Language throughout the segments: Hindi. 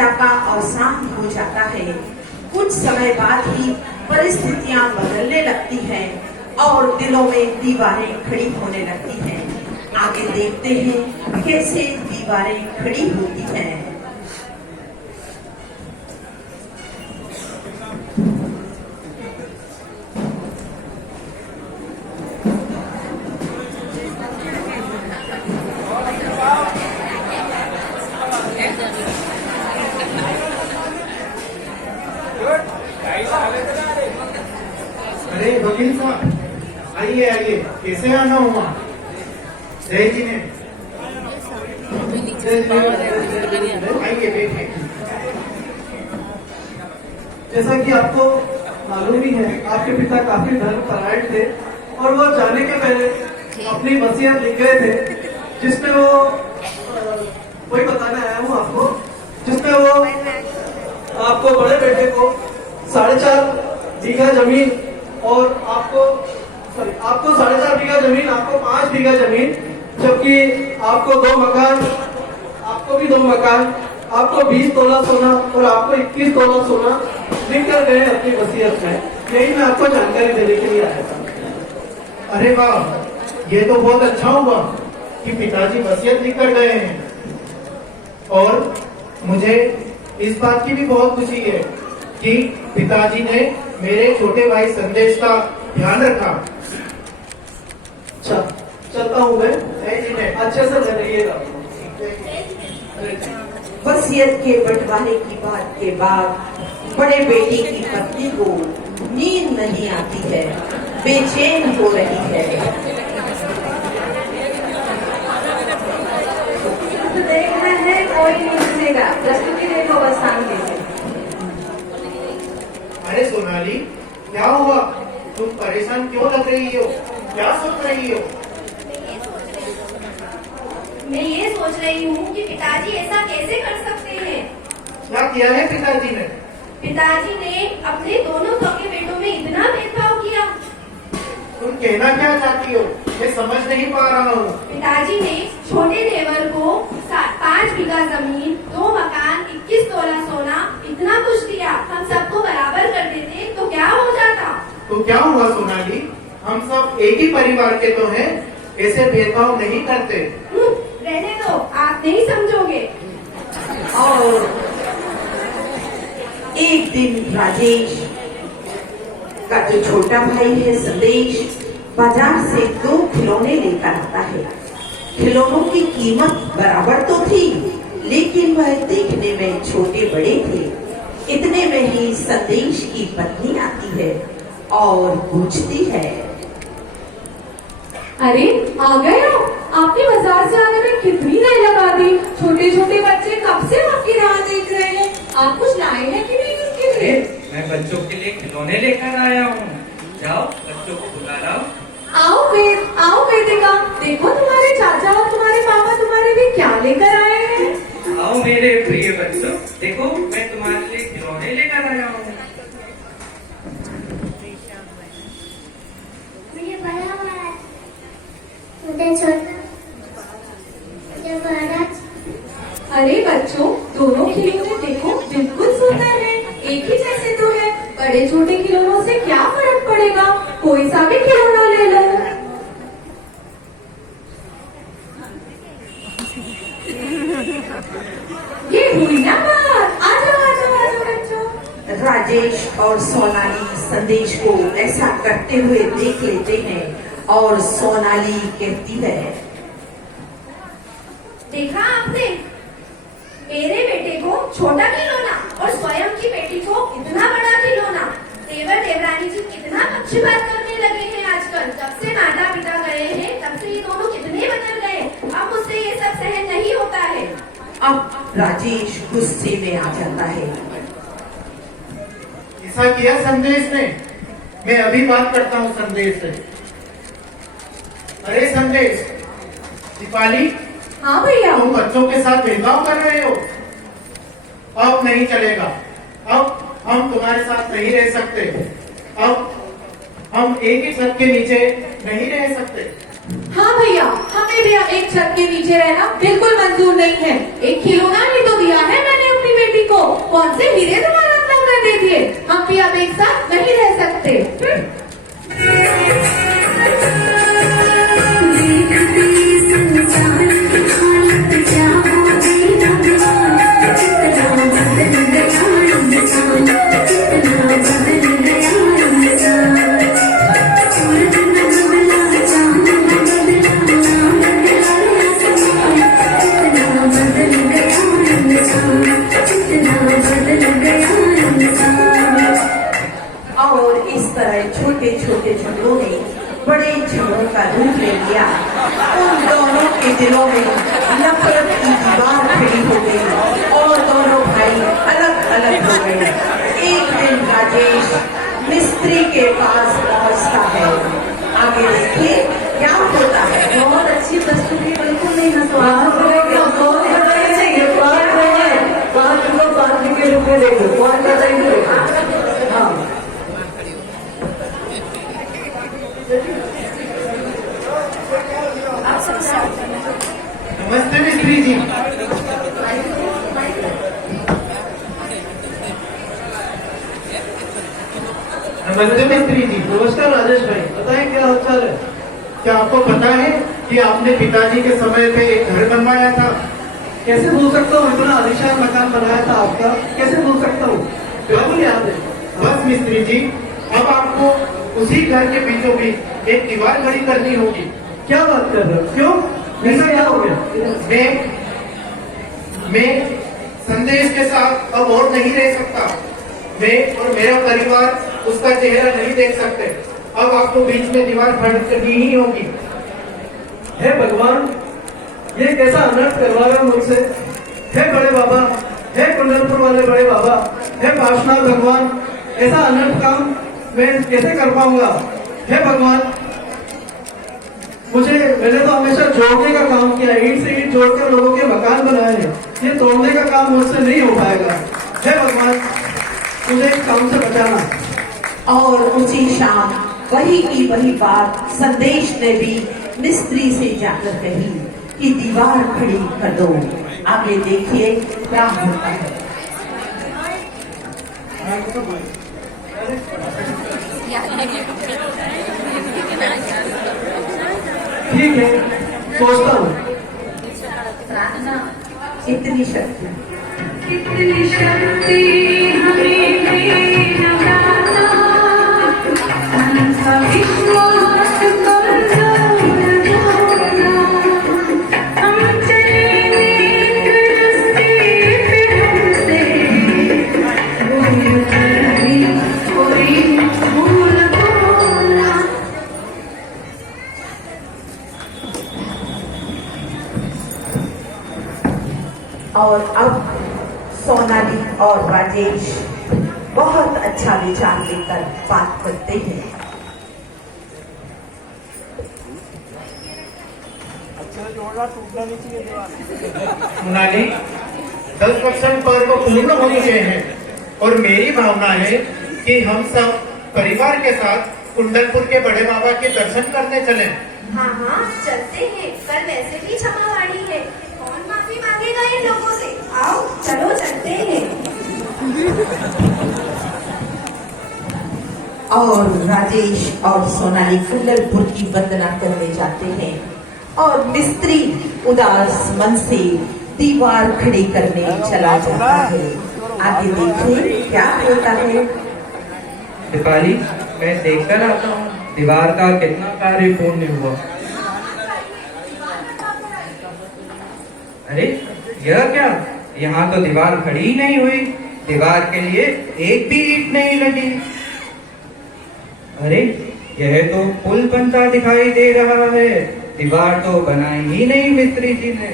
पिता का अवसान हो जाता है। कुछ समय बाद ही परिस्थितियां बदलने लगती हैं और दिलों में दीवारें खड़ी होने लगती हैं। आगे देखते हैं कैसे दीवारें खड़ी होती हैं। अरे वकील साहब, आइए आइए, कैसे आना हुआ? जय जी ने आइए बैठे। जैसा कि आपको मालूम ही है, आपके पिता काफी धर्मपरायण थे और वो जाने के पहले अपनी वसीयत लिख गए थे, जिसमें वो वही बताने आया हूँ आपको, जिसमें वो आपको बड़े बेटे को 4.5 बीघा जमीन और आपको 4.5 बीघा जमीन, आपको 5 बीघा जमीन, जबकि आपको 2 मकान, आपको भी 2 मकान, आपको 20 तोला सोना और आपको 21 तोला सोना लिख कर गए अपनी वसीयत में। यही मैं आपको जानकारी देने के लिए आया था। अरे वाह, ये तो बहुत अच्छा हुआ कि पिताजी वसीयत लिख कर गए हैं। और मुझे इस बात की भी बहुत खुशी है कि पिताजी ने मेरे छोटे भाई संदेश का ध्यान रखा। अच्छा, चलता हूँ मैं। जय जी ने अच्छे से रहिएगा। वसीयत के बंटवारे की बात के बाद बड़े बेटे की पत्नी को नींद नहीं आती है, बेचैन हो रही है। तो देखना है कोई नहीं सुनेगा, प्रस्तुति देखो बस सामने से। अरे सोनाली, क्या हुआ? तुम परेशान क्यों लग रही हो? क्या सोच रही हो? मैं ये सोच रही हूँ कि पिताजी ऐसा कैसे कर सकते हैं। क्या किया है पिताजी ने? पिताजी ने अपने दोनों सगे बेटों में इतना भेदभाव किया। तुम कहना क्या चाहती हो? मैं समझ नहीं पा रहा हूँ। पिताजी ने छोटे देवर को 5 बीघा जमीन, 2 मकान, 21 तोला सोना, इतना कुछ दिया। हम सबको बराबर कर देते तो क्या हो जाता? तो क्या हुआ सोनाली? हम सब एक ही परिवार के तो हैं, ऐसे भेदभाव नहीं करते। रहने दो, आप नहीं समझोगे। और एक दिन राजेश का जो छोटा भाई है संदेश बाजार से 2 खिलौने लेकर आता है। खिलौनों की कीमत बराबर तो थी, लेकिन वह देखने में छोटे बड़े थे। इतने में ही संदेश की पत्नी आती है और पूछती है, अरे आ गए हो? आपने बाजार से आने में कितनी देर लगा दी? छोटे छोटे बच्चे कब से आपकी राह देख रहे हैं। आप कुछ लाए हैं कि नहीं उनके लिए? मैं बच्चों के लिए खिलौने लेकर आया हूँ। जाओ बच्चों को बुला लाओ। आओ वेदिका, देखो तुम्हारे चाचा और तुम्हारे पापा तुम्हारे लिए क्या लेकर आए हैं। आओ मेरे प्रिय बच्चों, देखो मैं तुम्हारे लिए खिलौने लेकर आया हूँ। मुझे बड़ा वाला, मुझे छोटा, मुझे बड़ा। अरे बच्चों, दोनों खिलौने देखो बिल्कुल सुंदर हैं, एक ही जैसे तो है। बड़े छोटे खिलौनों से क्या फर्क पड़ेगा? कोई सा भी खिलौना ले लो। ये हुई ना बात। आ जाओ बच्चों। राजेश और सोनाली संदेश को ऐसा करते हुए देख लेते हैं और सोनाली कहती है, देखा आपने, मेरे बेटे को छोटा खिलौना और स्वयं की बेटी को इतना बड़ा खिलौना। देवर देवरानी जी कितना अच्छी बात करने लगे हैं आजकल। जब से माता पिता गए हैं तब से ये दोनों कितने बदल गए। अब मुझसे ये सब सहन नहीं होता है। अब राजेश गुस्से में आ जाता है। ऐसा किया संदेश ने? मैं अभी बात करता हूँ संदेश से। अरे संदेश, दीपाली, हाँ भैया। तुम बच्चों के साथ भेदभाव कर रहे हो। अब नहीं चलेगा। अब हम तुम्हारे साथ नहीं रह सकते। अब हम एक ही छत के नीचे नहीं रह सकते। हाँ भैया, हमें भी एक छत के नीचे रहना बिल्कुल मंजूर नहीं है। एक खिलौना ही तो दिया है मैंने अपनी बेटी को कौन से हीरे जमानत कर दे दिए। हम भी अब एक साथ नहीं रह सकते। और इस तरह छोटे छोटे झगड़ों ने बड़े झगड़ों का रूप ले लिया। उन दोनों के दिलों में नफरत की दीवार खड़ी हो गई और दोनों भाई अलग अलग हो गए। एक दिन राजेश मिस्त्री के पास पहुंचता है। आगे देखिए क्या होता है। बहुत अच्छी प्रस्तुति, बिल्कुल नहीं नमस्ते मिस्त्री जी। नमस्ते मिस्त्री जी। नमस्कार राजेश भाई, बताएं क्या हालचाल है। क्या आपको पता है कि आपने पिताजी के समय पे एक घर बनवाया था? कैसे भूल सकता हूँ, इतना आलीशान मकान बनाया था आपका, कैसे भूल सकता हूँ, बिल्कुल याद है। बस मिस्त्री जी, अब आपको उसी घर के बीचों बीच एक दीवार खड़ी करनी होगी। क्या बात कर रहे हो, क्यों, ऐसा क्या हो गया। मैं संदेश के साथ अब और नहीं रह सकता। मैं और मेरा परिवार उसका चेहरा नहीं देख सकते। अब आपको बीच में दीवार खड़ी करनी ही होगी। हे भगवान, ये कैसा अनर्थ करवा रहे हो मुझसे। हे बड़े बाबा, हे कुंडलपुर वाले बड़े बाबा, हे पार्शनाथ भगवान, ऐसा अनर्थ काम मैं कैसे कर पाऊंगा। हे भगवान, मैंने तो हमेशा जोड़ने का काम किया, ईंट से ईंट जोड़कर लोगों के मकान बनाए हैं। ये तोड़ने का काम मुझसे नहीं हो पाएगा। हे भगवान, मुझे इस काम से बचाना। और उसी शाम वही की वही बात संदेश ने भी मिस्त्री से जाकर कही कि दीवार खड़ी कर दो। आगे देखिए क्या होता है। ठीक है, सोचता हूँ। इतनी शक्ति हमें देना दाता, उनका विश्वास कमजोर होना। हम चले एक रास्ते पे, हमसे कोई भूल होना। और अब सोनाली और राजेश बहुत अच्छा विचार लेकर बात करते हैं। सोनाली, 10% पर्व पूर्ण हो चुके हैं और मेरी भावना है कि हम सब परिवार के साथ कुंडलपुर के बड़े बाबा के दर्शन करने चलें। हाँ हाँ चलते हैं, कल वैसे भी क्षमावाणी है, कौन माफी मांगेगा इन लोगों से। आओ चलो चलते हैं। और राजेश और सोनाली कुंडलपुर की वंदना करने जाते हैं और मिस्त्री उदास मन से दीवार खड़ी करने चला जाता है। आगे देखिए क्या होता है। दीपाली, मैं देखकर आता हूँ दीवार का कितना कार्य पूर्ण हुआ। अरे यह क्या, यहाँ तो दीवार खड़ी ही नहीं हुई, दीवार के लिए एक भी ईंट नहीं लगी। अरे यह तो पुल बनता दिखाई दे रहा है, दीवार तो बनाई ही नहीं मिस्त्री जी ने।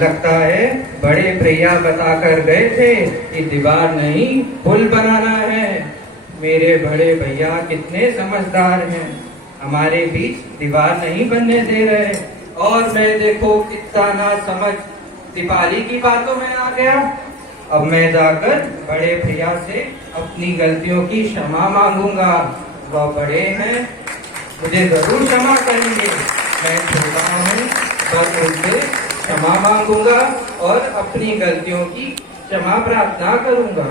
लगता है बड़े भैया बता कर गए थे कि दीवार नहीं पुल बनाना है। मेरे बड़े भैया कितने समझदार हैं, हमारे बीच दीवार नहीं बनने दे रहे। और मैं देखो कितना ना समझ दीपाली की बातों में आ गया। अब मैं जाकर बड़े भैया से अपनी गलतियों की क्षमा मांगूंगा। वह बड़े हैं, मुझे जरूर क्षमा करेंगे। मैं छोटा हूँ, बस उनसे क्षमा मांगूंगा और अपनी गलतियों की क्षमा प्रार्थना करूंगा।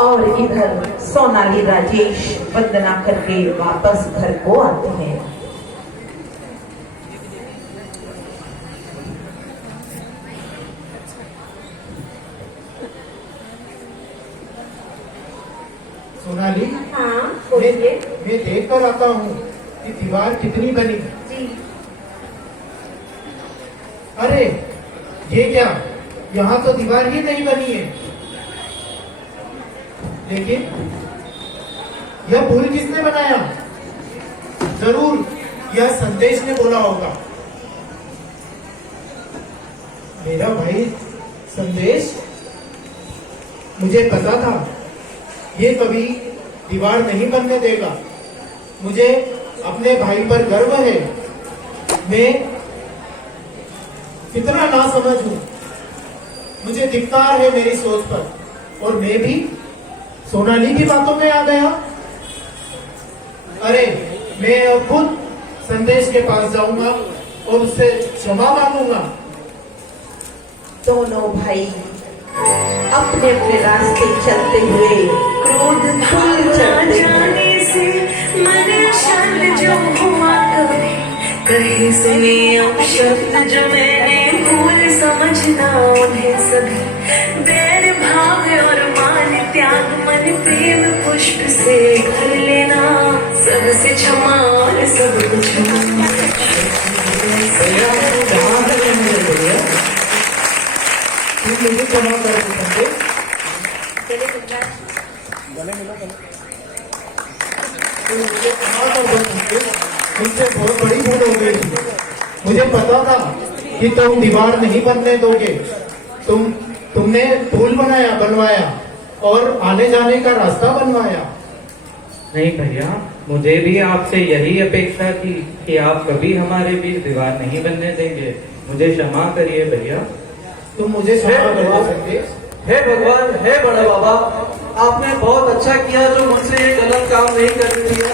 और इधर सोनाली राजेश वंदना करके वापस घर को आते हैं। सोनाली, हाँ मैं बोलिए। देख कर आता हूँ कि दीवार कितनी बनी। जी अरे ये क्या, यहाँ तो दीवार ही नहीं बनी है। लेकिन यह पुल किसने बनाया? जरूर यह संदेश ने बोला होगा। मेरा भाई संदेश, मुझे पता था ये कभी दीवार नहीं बनने देगा। मुझे अपने भाई पर गर्व है। मैं कितना नासमझ हूं, मुझे धिक्कार है मेरी सोच पर, और मैं भी सोनाली की बातों में आ गया। अरे मैं अब खुद संदेश के पास जाऊंगा और उससे क्षमा मांगूंगा। दोनों भाई अपने अपने रास्ते चलते हुए क्रोध भूल चलते हैं। से मन शांत जो हुआ कभी, कहीं सुने अब शब्द जो मैंने भूल समझना उन्हें सभी। बैर भाव और मान त्याग मन प्रेम पुष्प से भर लेना, सबसे क्षमा और सब कुछ तुम मुझे क्षमा कर सकते? तुम मुझे क्षमा कर सकते? मुझसे बहुत बड़ी भूल हो गई थी। मुझे पता था कि तुम दीवार नहीं बनने दोगे। तुमने पुल बनवाया और आने जाने का रास्ता बनवाया। नहीं भैया, मुझे भी आपसे यही अपेक्षा थी कि आप कभी हमारे बीच दीवार नहीं बनने देंगे। मुझे क्षमा करिए भैया। तुम मुझे क्षमा कर सकते? हे भगवान, हे बड़ा बाबा, आपने बहुत अच्छा किया जो मुझसे ये गलत काम नहीं करने दिया।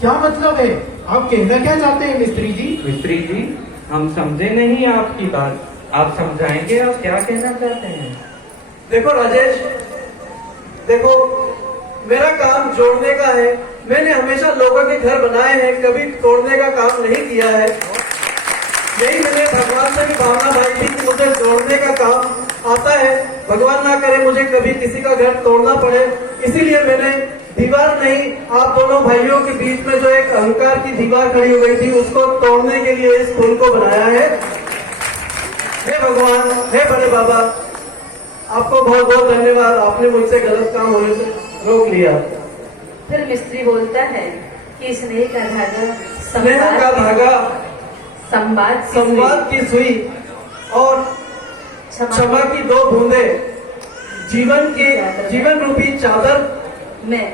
क्या मतलब है? आप कहना क्या चाहते हैं मिस्त्री जी? मिस्त्री जी, हम समझे नहीं आपकी बात। आप समझाएंगे आप क्या कहना चाहते हैं? देखो राजेश, देखो मेरा काम जोड़ने का है। मैंने हमेशा लोगों के घर बनाए हैं, कभी तोड़ने का काम नहीं किया है। यही मैंने भगवान से भी भावना भाई थी कि मुझे जोड़ने का काम आता है। भगवान ना करे मुझे कभी किसी का घर तोड़ना पड़े, इसीलिए मैंने दीवार नहीं, आप दोनों भाइयों के बीच में जो एक अहंकार की दीवार खड़ी हो गई थी उसको तोड़ने के लिए इस पुल को बनाया है। हे भगवान, हे बड़े बाबा, आपको बहुत बहुत धन्यवाद। आपने मुझसे गलत काम होने से रोक लिया। फिर मिस्त्री बोलता है कि स्नेह का धागा स्नेह का धागा संवाद की सुई और क्षमा की 2 बूंदे जीवन रूपी चादर में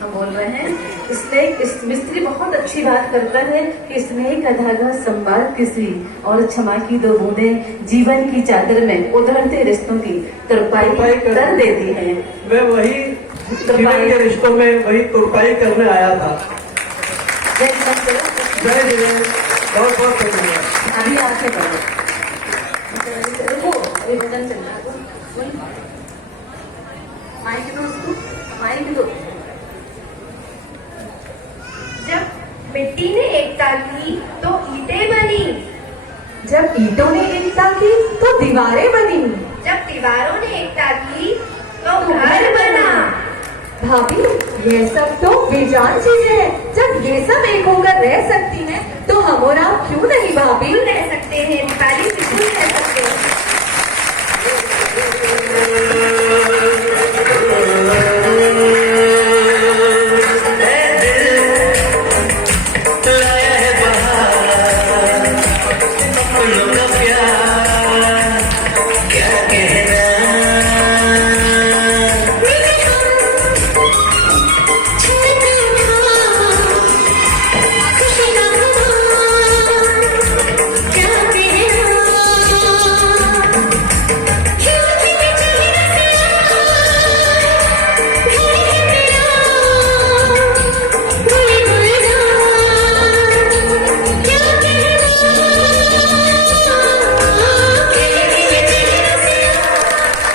हम बोल रहे हैं। स्नेह मिस्त्री बहुत अच्छी बात करता है कि स्नेह का धागा संवाद की सुई और क्षमा की 2 बूंदे जीवन की चादर में उधरते रिश्तों की तुरपाई कर देती है। मैं वही जीवन के रिश्तों में वही तुरपाई करने आया था। जय जय, बहुत बहुत धन्यवाद। अभी आके पढ़ो, अभी भजन चल रहा है। माइक दो उसको, माइक दो। जब मिट्टी ने एकता की तो ईंटें बनी, जब ईंटों ने एकता की तो दीवारें बनी, जब दीवारों ने एकता की तो घर बना। भाभी ये सब तो बेजान चीजें हैं। जब ये सब एक होकर रह सकती हैं, तो हम और आप क्यों नहीं भाभी? रह सकते हैं, दीपाली बिल्कुल रह सकते हैं।